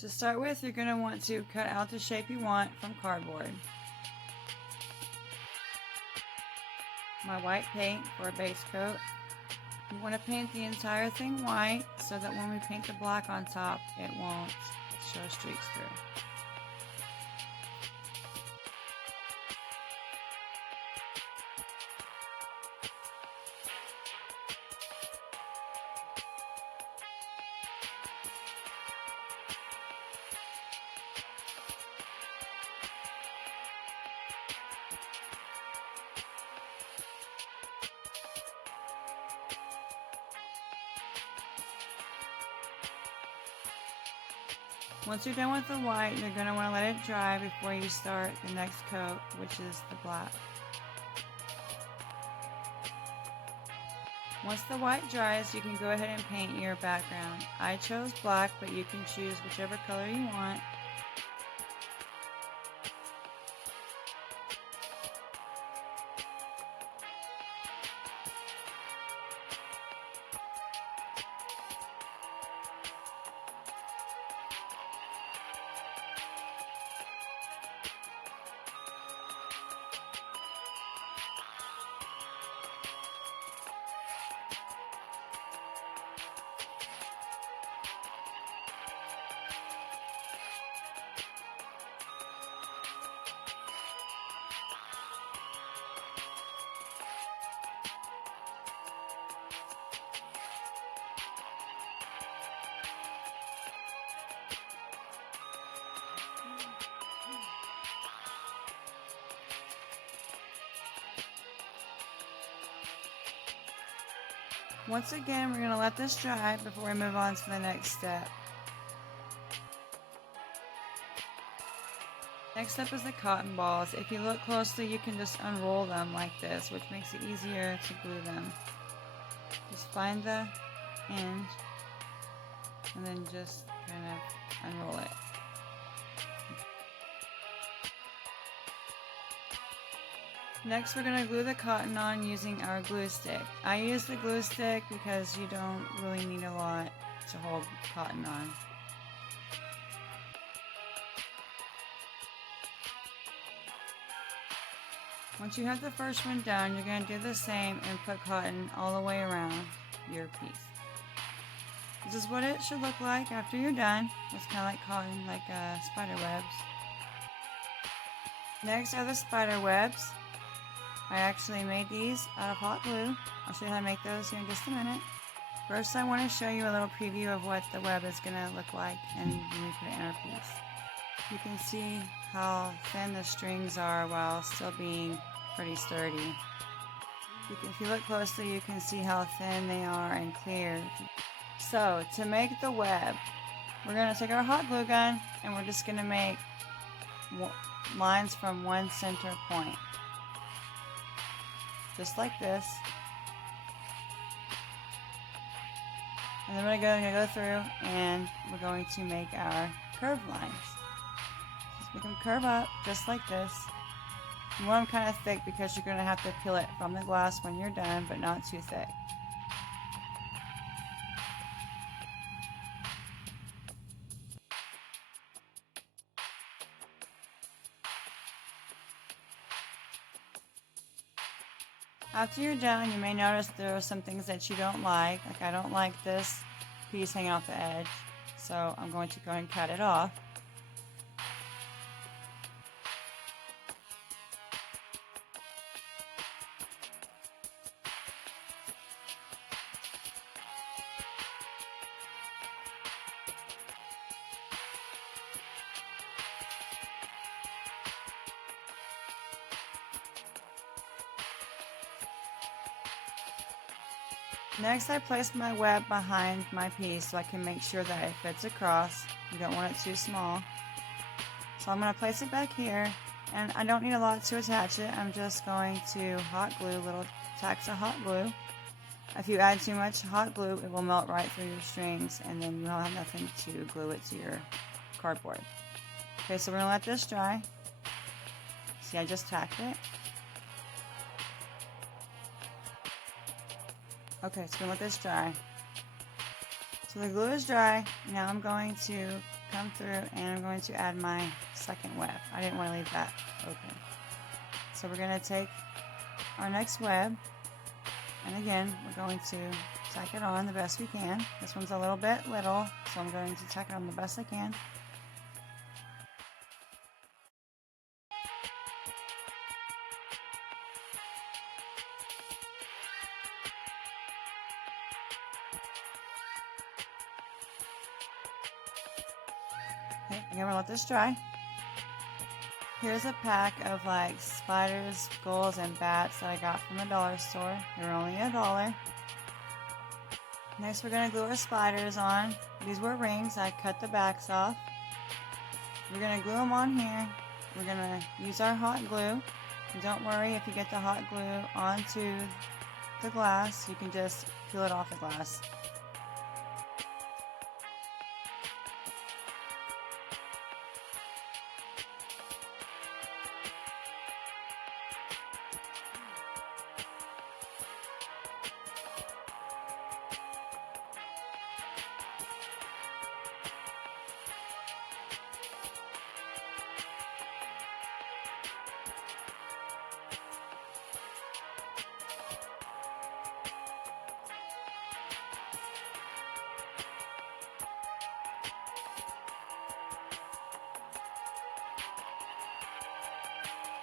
To start with, you're going to want to cut out the shape you want from cardboard. My white paint for a base coat. You want to paint the entire thing white so that when we paint the black on top, it won't show streaks through. Once you're done with the white, you're going to want to let it dry before you start the next coat, which is the black. Once the white dries, you can go ahead and paint your background. I chose black, but you can choose whichever color you want. Once again, we're going to let this dry before we move on to the next step. Next up is the cotton balls. If you look closely, you can just unroll them like this, which makes it easier to glue them. Just find the end and then just kind of unroll it. Next, we're going to glue the cotton on using our glue stick. I use the glue stick because you don't really need a lot to hold cotton on. Once you have the first one done, you're going to do the same and put cotton all the way around your piece. This is what it should look like after you're done. It's kind of like cotton, like spider webs. Next are the spider webs. I actually made these out of hot glue. I'll show you how to make those here in just a minute. First, I want to show you a little preview of what the web is going to look like and when we put it in our piece. You can see how thin the strings are while still being pretty sturdy. If you look closely, you can see how thin they are and clear. So, to make the web, we're going to take our hot glue gun and we're just going to make lines from one center point. Just like this. And then we're going to go through and we're going to make our curved lines. Just make them curve up just like this. You want them kind of thick because you're going to have to peel it from the glass when you're done, but not too thick. After you're done, you may notice there are some things that you don't like. Like I don't like this piece hanging off the edge, so I'm going to go and cut it off. Next, I place my web behind my piece so I can make sure that it fits across. You don't want it too small. So I'm going to place it back here, and I don't need a lot to attach it. I'm just going to hot glue little tacks of hot glue. If you add too much hot glue, it will melt right through your strings, and then you'll have nothing to glue it to your cardboard. Okay, so we're going to let this dry. See, I just tacked it. Okay, so we're going to let this dry. So the glue is dry. Now I'm going to come through and I'm going to add my second web. I didn't want to leave that open. So we're going to take our next web, and again, we're going to tack it on the best we can. This one's a little bit little, so I'm going to tack it on the best I can. Okay, I'm gonna let this dry. Here's a pack of like spiders, gulls, and bats that I got from the dollar store. They were only $1. Next, we're gonna glue our spiders on. These were rings. I cut the backs off. We're gonna glue them on here. We're gonna use our hot glue. And don't worry if you get the hot glue onto the glass. You can just peel it off the glass.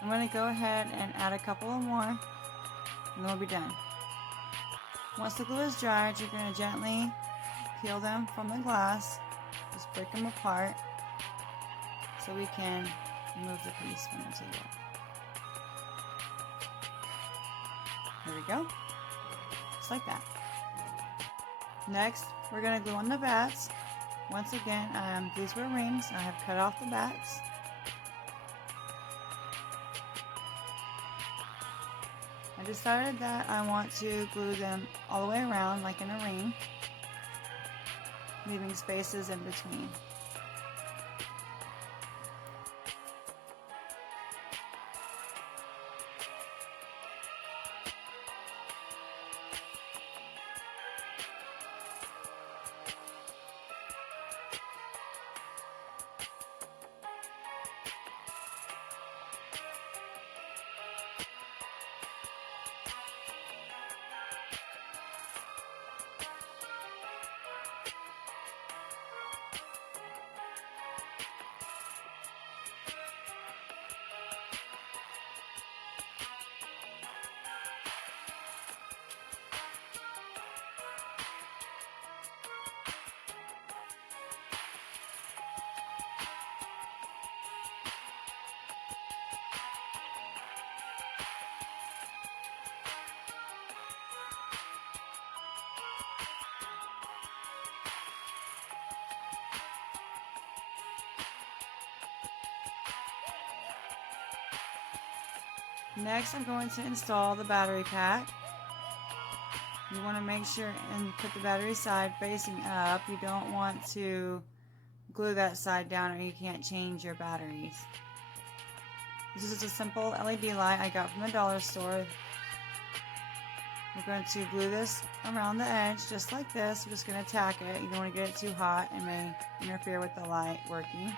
I'm going to go ahead and add a couple more, and then we'll be done. Once the glue is dried, you're going to gently peel them from the glass. Just break them apart so we can remove the piece from the table. There we go. Just like that. Next, we're going to glue on the bats. Once again, these were rings. I have cut off the backs. I decided that I want to glue them all the way around like in a ring, leaving spaces in between. Next, I'm going to install the battery pack. You want to make sure and put the battery side facing up. You don't want to glue that side down or you can't change your batteries. This is just a simple LED light I got from the dollar store. We're going to glue this around the edge just like this. We're just going to tack it. You don't want to get it too hot. It may interfere with the light working.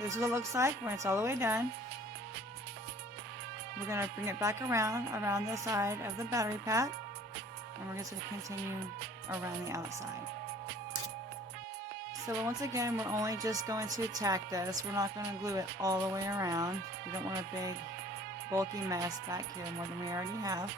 This is what it looks like when it's all the way done. We're going to bring it back around the side of the battery pack, and we're just going to continue around the outside. So once again, we're only just going to tack this. We're not going to glue it all the way around. We don't want a big bulky mess back here more than we already have.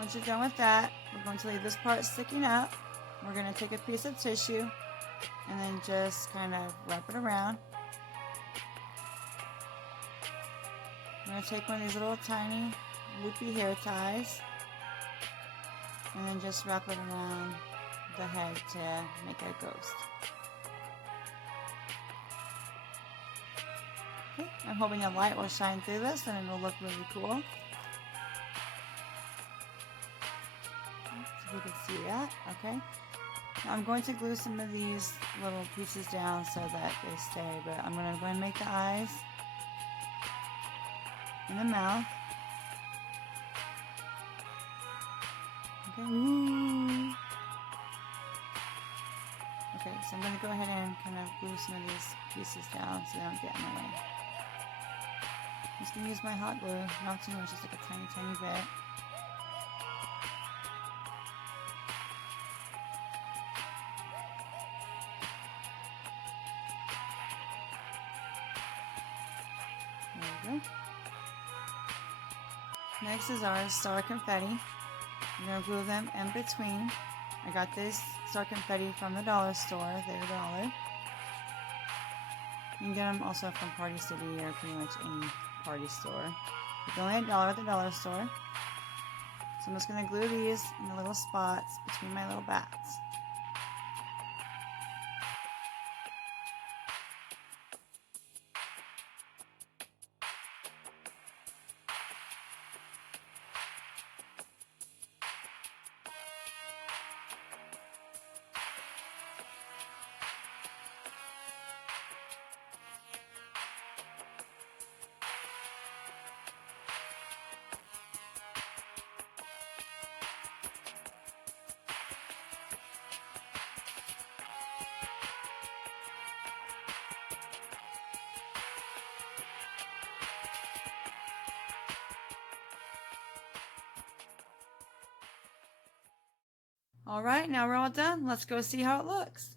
Once you're done with that, we're going to leave this part sticking up. We're going to take a piece of tissue and then just kind of wrap it around. I'm going to take one of these little tiny loopy hair ties and then just wrap it around the head to make a ghost. Okay, I'm hoping the light will shine through this and it'll look really cool. So you can see that, okay? Now I'm going to glue some of these little pieces down so that they stay, but I'm going to go and make the eyes and the mouth. Okay. Ooh. Okay, so I'm going to go ahead and kind of glue some of these pieces down so they don't get in the way. I'm just going to use my hot glue, not too much, just like a tiny, tiny bit. There we go. Next is our star confetti. I'm going to glue them in between. I got this star confetti from the dollar store. They're $1. You can get them also from Party City or pretty much any party store. They're only $1 at the dollar store. So I'm just going to glue these in the little spots between my little bats. Alright, now we're all done. Let's go see how it looks.